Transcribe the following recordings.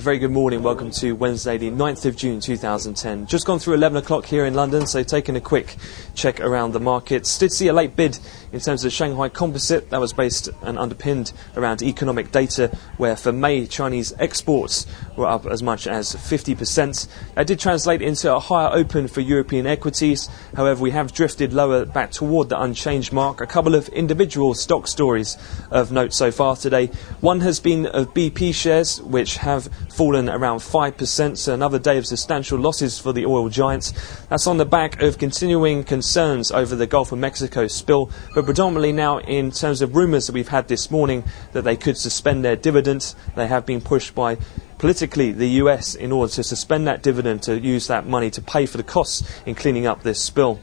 A very good morning. Welcome to Wednesday, the 9th of June 2010. Just gone through 11 o'clock here in London, so taking a quick check around the markets. Did see a late bid in terms of the Shanghai Composite. That was based and underpinned around economic data, where for May, Chinese exports were up as much as 50%. That did translate into a higher open for European equities. However, we have drifted lower back toward the unchanged mark. A couple of individual stock stories of note so far today. One has been of BP shares, which have fallen around 5%, so another day of substantial losses for the oil giants. That's on the back of continuing concerns over the Gulf of Mexico spill, but predominantly now in terms of rumours that we've had this morning that they could suspend their dividends. They have been pushed by politically the US in order to suspend that dividend, to use that money to pay for the costs in cleaning up this spill.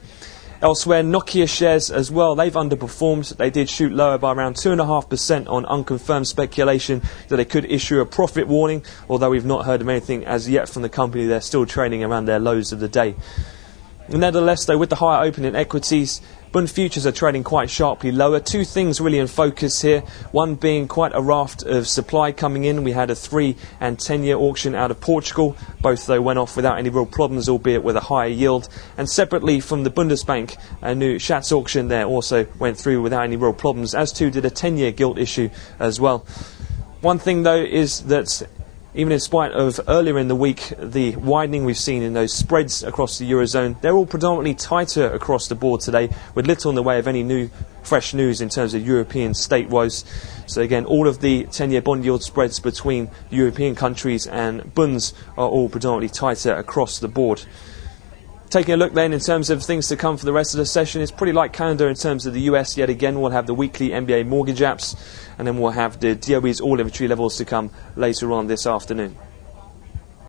Elsewhere, Nokia shares as well, they've underperformed. They did shoot lower by around 2.5% on unconfirmed speculation that they could issue a profit warning, although we've not heard of anything as yet from the company. They're still trading around their lows of the day. Nevertheless, though, with the higher opening equities, Bund futures are trading quite sharply lower. Two things really in focus here. One being quite a raft of supply coming in. We had a 3- and 10-year auction out of Portugal. Both, though, went off without any real problems, albeit with a higher yield. And separately from the Bundesbank, a new Schatz auction there also went through without any real problems, as too did a 10-year gilt issue as well. One thing, though, is that even in spite of earlier in the week, the widening we've seen in those spreads across the Eurozone, they're all predominantly tighter across the board today, with little in the way of any fresh news in terms of European state woes. So again, all of the 10-year bond yield spreads between European countries and bunds are all predominantly tighter across the board. Taking a look then in terms of things to come for the rest of the session, it's pretty light calendar in terms of the US. Yet again, we'll have the weekly NBA mortgage apps, and then we'll have the DOE's all inventory levels to come later on this afternoon.